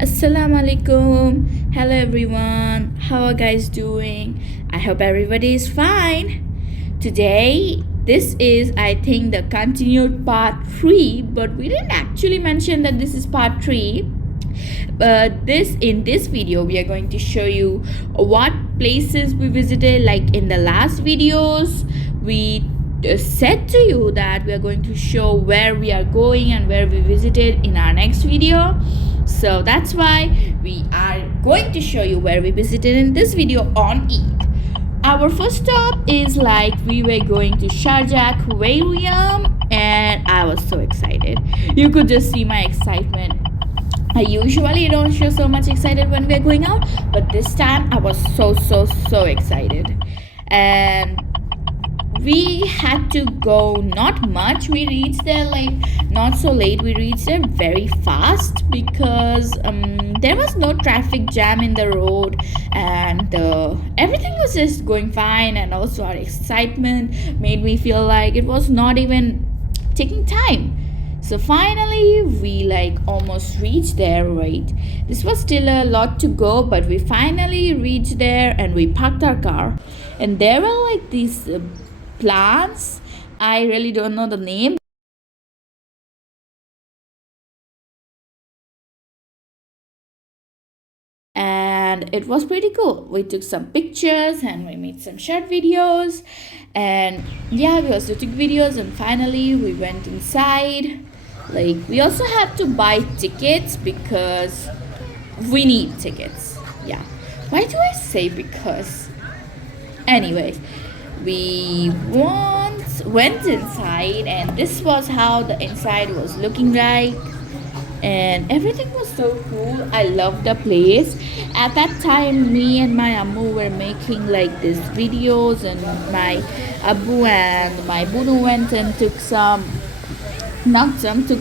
Assalamu alaikum. Hello everyone. How are guys doing? I hope everybody is fine. Today this is I think the continued part 3, but we didn't actually mention that this is part 3. But in this video we are going to show you what places we visited. Like in the last videos we said to you that we are going to show where we are going and where we visited in our next video. So that's why we are going to show you where we visited in this video on Eid. Our first stop is like we were going to Sharjah aquarium, and I was so excited. You could just see my excitement. I usually don't show so much excited when we're going out, but this time I was so excited. And we had to go not much. We reached there like not so late. We reached there very fast because there was no traffic jam in the road, and everything was just going fine. And also our excitement made me feel like it was not even taking time. So finally we like almost reached there, right? This was still a lot to go, but we finally reached there and we parked our car. And there were like these plants. I really don't know the name. And it was pretty cool. We took some pictures and we made some short videos. And yeah, we also took videos, and finally we went inside. Like we also had to buy tickets because we need tickets. Yeah. Why do I say because? Anyway, we went inside, and this was how the inside was looking like, and everything was so cool. I loved the place. At that time me and my Ammu were making like these videos, and my Abu and my Bunu went and took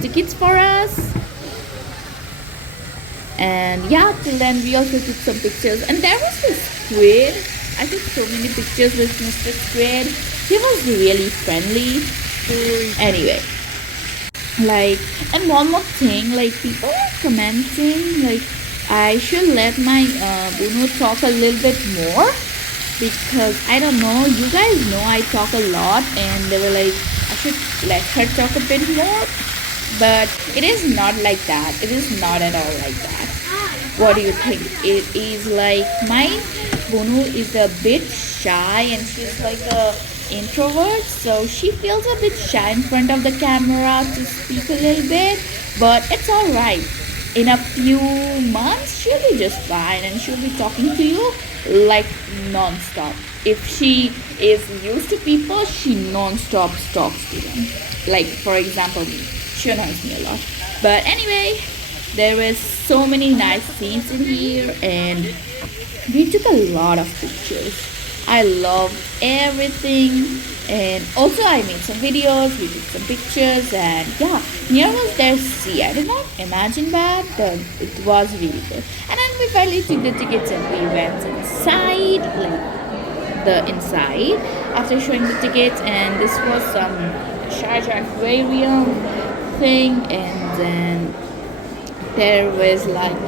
tickets for us. And yeah, till then we also took some pictures. And there was this squid. I took so many pictures with Mr. Squid. He was really friendly. Anyway, like, and one more thing, like people are commenting like I should let my Bunu talk a little bit more, because I don't know, you guys know I talk a lot, and they were like I should let her talk a bit more. But it is not like that. It is not at all like that. What do you think? It is like my Bunu is a bit shy, and she's like a introvert, so she feels a bit shy in front of the camera to speak a little bit, but it's all right. In a few months she'll be just fine, and she'll be talking to you like non-stop. If she is used to people, she non-stop talks to them. Like for example me, she annoys me a lot. But anyway, there were so many nice scenes in here, and we took a lot of pictures. I loved everything, and also I made some videos. We took some pictures, and yeah, here was their sea. I did not imagine that, but it was really good. And then we finally took the tickets and we went inside, like the inside, after showing the tickets. And this was some Sharjah aquarium thing, and then there was like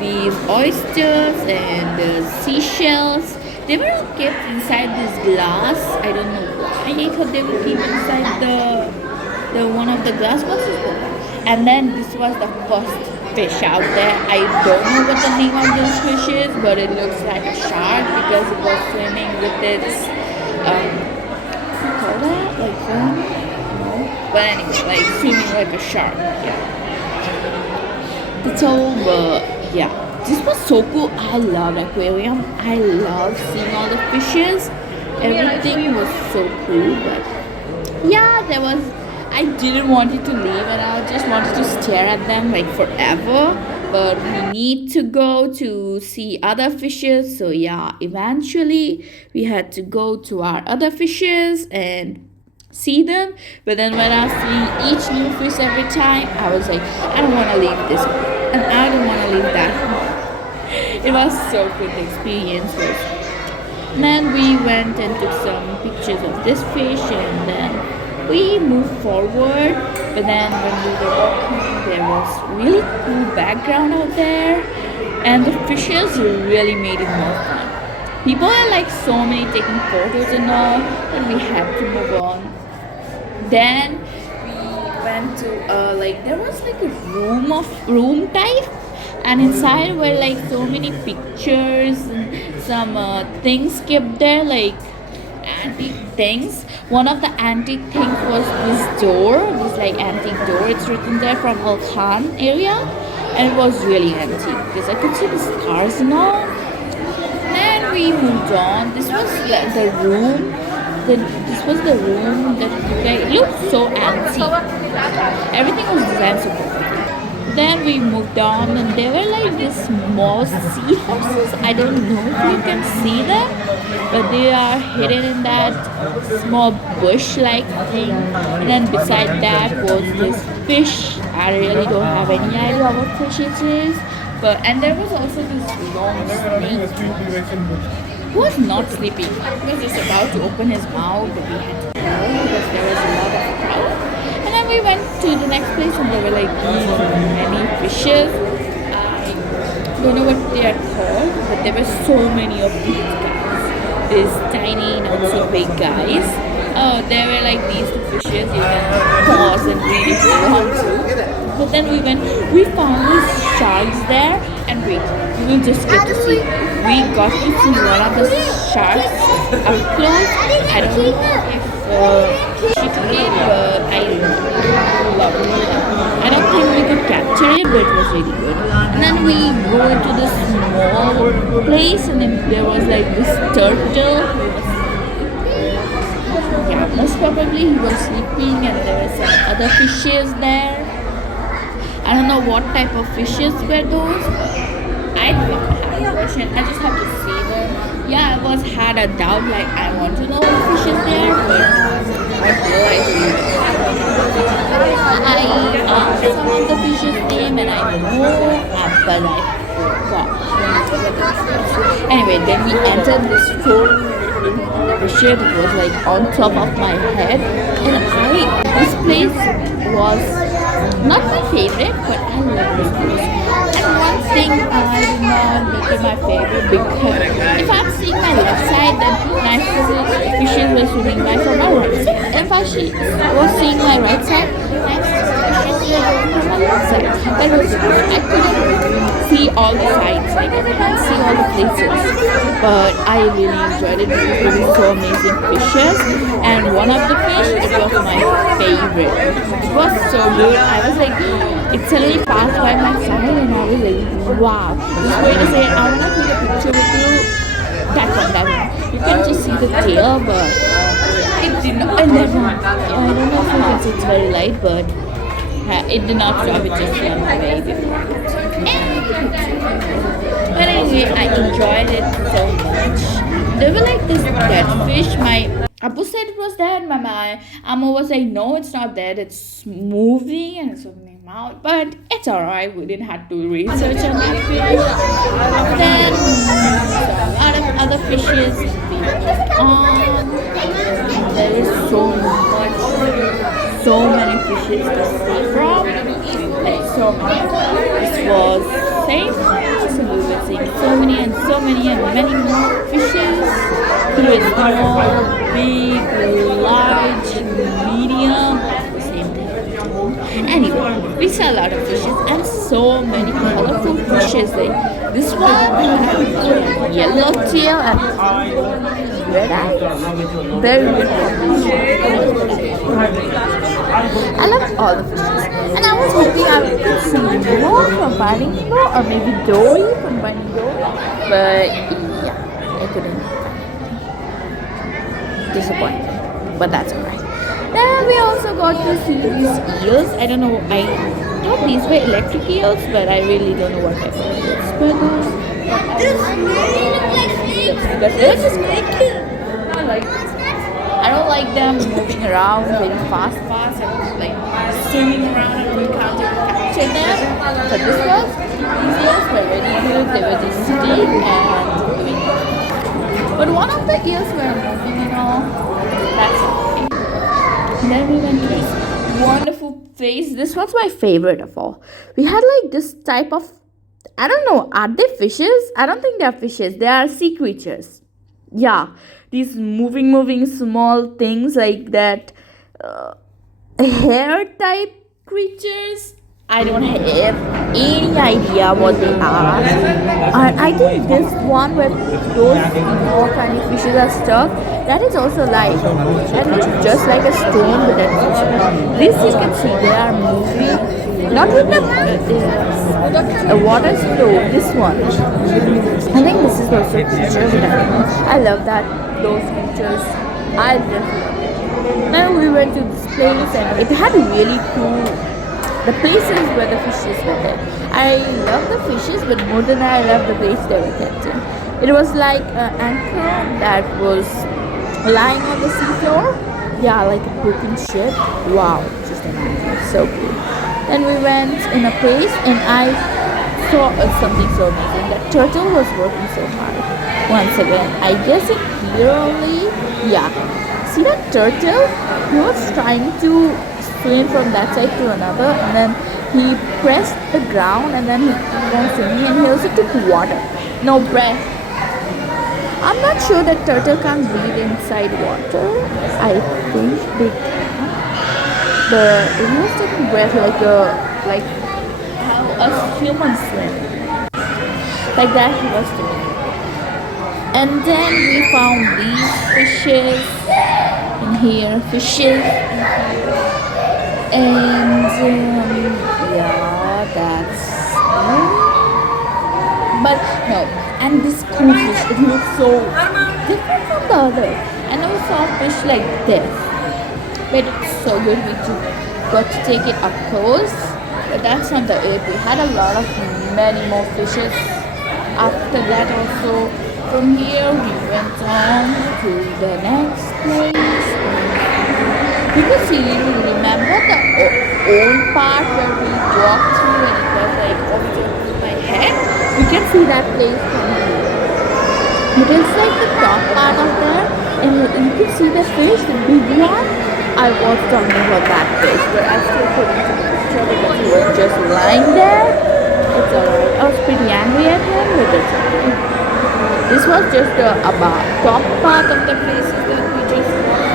these oysters and seashells. They were all kept inside this glass. I don't know why I thought they would keep inside the one of the glass boxes. And then this was the first fish out there. I don't know what the name of this fish is, but it looks like a shark because it was swimming with its what do you call that? Like fin? No. But anyway, like swimming like a shark. Yeah. That's all. But yeah. This was so cool. I love aquarium. I love seeing all the fishes. Everything was so cool. But yeah, I didn't want it to leave, and I just wanted to stare at them like forever. But we need to go to see other fishes. So yeah, eventually we had to go to our other fishes and see them. But then when I was seeing each new fish every time, I was like, I don't want to leave this one, and I don't want to leave that one. It was so good experience. And then we went and took some pictures of this fish, and then we moved forward But then when we were walking, there was really cool background out there, and the fishes really made it more fun. People are like so many taking photos and all, and we had to move on. Then we went to like there was like a room type, and inside were like so many pictures and some things kept there, like antique things. One of the antique things was this door, this like antique door. It's written there from Al Khan area, and it was really antique because I could see the stars and all. Then we moved on. This was like the room. This was the room that like, looked so antique. Everything was designed so perfectly. Then we moved on, and there were like these small seahorses. I don't know if you can see them, but they are hidden in that small bush-like thing. And then beside that was this fish. I really don't have any idea what fish it is. And there was also this long snake who was not sleeping. He was just about to open his mouth, but we had to go because there was a lot of crowd. And then we went to the next place, and there were like many fishes. I don't know what they are called, but there were so many of these guys. These tiny, not so big guys. Oh, there were like these two fishes. You can pause and read if you want to. But then we found these sharks there, and wait, you will just get to see. We got to see one of the sharks up close. I don't know if she took it, but I loved it. I don't think we could capture it, but it was really good. And then we go to this small place, and then there was like this turtle. Yeah, most probably he was sleeping, and there were some other fishes there. I don't know what type of fishes were those, but I don't have a question. I just have to see them. Yeah, I had a doubt, like I want to know what fish is there, but I have no idea. I asked some of the fish's name, and I know, but I forgot. Anyway, then we entered this fish that was like on top of my head, and this place was not my favorite, but I love this place. And one thing I did not make it my favorite, because if I'm seeing my left side, then fishes were swimming by from my right side. If I was seeing my right side, fishes were going from my left side. That was good. I couldn't see all the sides, like I couldn't see all the places. But I really enjoyed it because there were so amazing fishes. And one of the fish, it was my favorite. It was so good. I was like, it suddenly passed by my side, and I was like, wow. This way to say, I want to take a picture with you. That one. You can just see the tail, but it did not. And then, I don't know if you can see it's very light, but it did not stop. It just went away before. But anyway, I enjoyed it so much. There were like this dead fish. My Abu said it was dead. My Amma was like, no, it's not dead. It's moving and it's opening out. But it's alright. We didn't have to research on that fish. Then a lot of other fishes. There is so many fishes to see from. Like so many. This was safe. So we were seeing so many and many more fishes. There is small, big, large, medium, the same thing. Anyway, we saw a lot of fishes and so many colorful fishes. Like this one had yellow tail and red eyes. Very good. I loved all the fishes, and I was hoping I could see more from Finding Nemo or maybe Dory from Finding Dory, but yeah, I couldn't. Disappointing, but that's alright. Then we also got to see these eels. I don't know, I thought these were electric eels, but I really don't know what type of eels were those. They're just I like this. I don't like them moving around very fast, and like swimming around and we can't even capture them. But these eels were very good. They were just sitting and doing it. But one of the eels were moving and all. That's okay. And then we went to this wonderful fish. This was my favorite of all. We had like this type of, I don't know, are they fishes? I don't think they're fishes. They are sea creatures. Yeah, these moving small things like that, hair type creatures. I don't have any idea what they are. And I think this one where those small tiny fishes are stuck, that is also like, that looks just like a stone, but that's this you can see they are moving, not with the water flow. This one, I think this is also a creature, but I love that those creatures. I just love it. Then we went to this place and it had really cool. The places where the fishes were there. I love the fishes, but more than I love the place they were kept in. It was like an anchor that was lying on the seafloor. Yeah, like a broken ship. Wow, just amazing. So cool. Then we went in a place and I saw something so amazing. That turtle was working so hard. Once again, I guess it clearly, yeah. See that turtle? He was trying to swim from that side to another, and then he pressed the ground, and then he kept on swimming, and he also took water. No breath. I'm not sure that turtle can't breathe inside water. I think they can. But he was taking breath like how a human swim. Like that he was doing. And then we found these fishes in here, and yeah, that's but no, and this cool fish, it looks so different from the other. I never saw a fish like this, but it's so good. We got to take it up close, but that's not the it. We had a lot of many more fishes after that also. From here we went on to the next place. You can see, remember the old part where we walked through and it was like over my head? You can see that place from here. It is like the top part of there, and you can see the fish, the big one. I was talking about that fish, but I still couldn't take a picture because he was just lying there. It's alright. I was pretty angry at him, but it's alright. This was just the top part of the places that we just walked.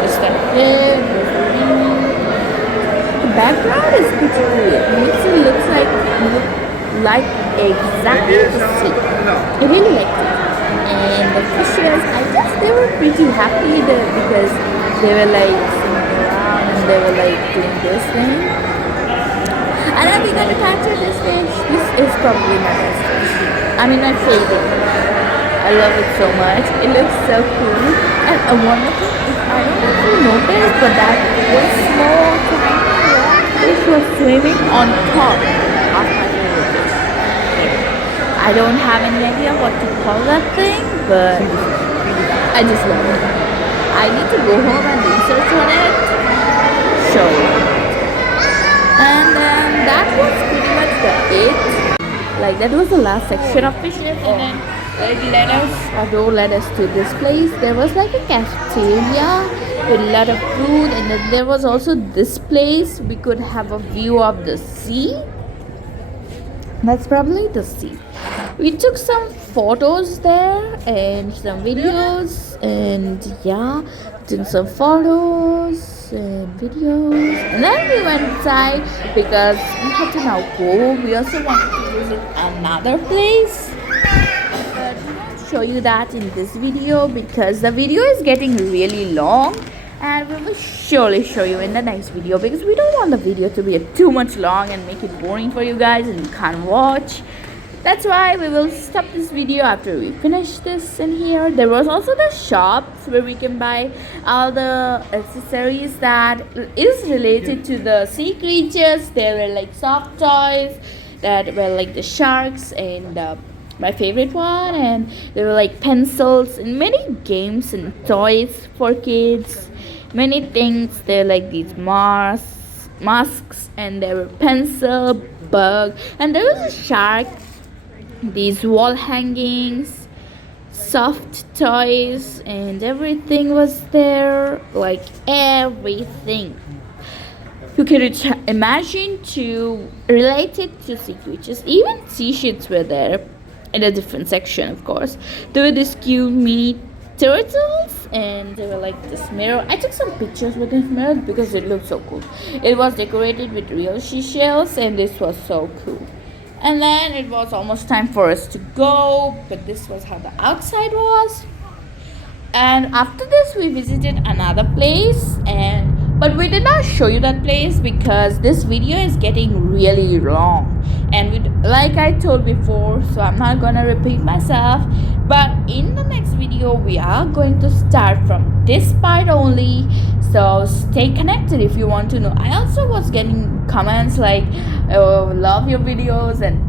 Just like here, the background is pretty cool. It makes it look like exactly the sea. I really liked it. And the fishes, I guess they were pretty happy there because they were like swimming around and they were like doing this thing. And then we're gonna capture this fish. This is probably my best fish. I mean my favorite. I love it so much. It looks so cool. And a wonderful, I don't know if you noticed, but that one small fish was swimming on top of my favorite fish. I don't have any idea what to call that thing, but I just love it. I need to go home and research on it. Show you. And then that was pretty much the it. Like that was the last section of fishes, and then it led us to this place. There was like a cafeteria with a lot of food, and then there was also this place we could have a view of the sea. That's probably the sea. We took some photos there and some videos, and yeah, took some photos and videos, and then we went inside because we had to now go. We also wanted to visit another place, but we won't show you that in this video because the video is getting really long, and we will surely show you in the next video because we don't want the video to be too much long and make it boring for you guys and you can't watch. That's why we will stop this video after we finish this in here. There was also the shops where we can buy all the accessories that is related to the sea creatures. There were like soft toys that were like the sharks and my favorite one, and there were like pencils and many games and toys for kids. Many things. There were like these masks, and there were pencil, bug, and there was a shark. These wall hangings, soft toys, and everything was there, like everything. you can imagine to relate it to sea creatures. Even sea sheets were there in a different section, of course. There were these cute mini turtles, and they were like this mirror. I took some pictures with this mirror because it looked so cool. It was decorated with real seashells, and this was so cool. And then it was almost time for us to go, but this was how the outside was. And after this we visited another place, and but we did not show you that place because this video is getting really long, and like I told before, so I'm not gonna repeat myself. But in the next video we are going to start from this part only, so stay connected if you want to know. I also was getting comments like, oh, love your videos and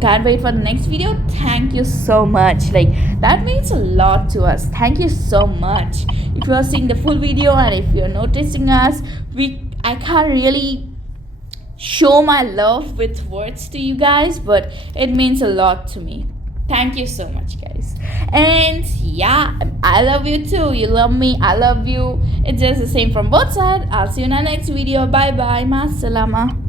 can't wait for the next video. Thank you so much, like that means a lot to us. Thank you so much. If you are seeing the full video and if you're noticing us, I can't really show my love with words to you guys, but it means a lot to me. Thank you so much, guys. And yeah, I love you too. You love me, I love you. It's just the same from both sides. I'll see you in the next video. Bye bye. Ma salama.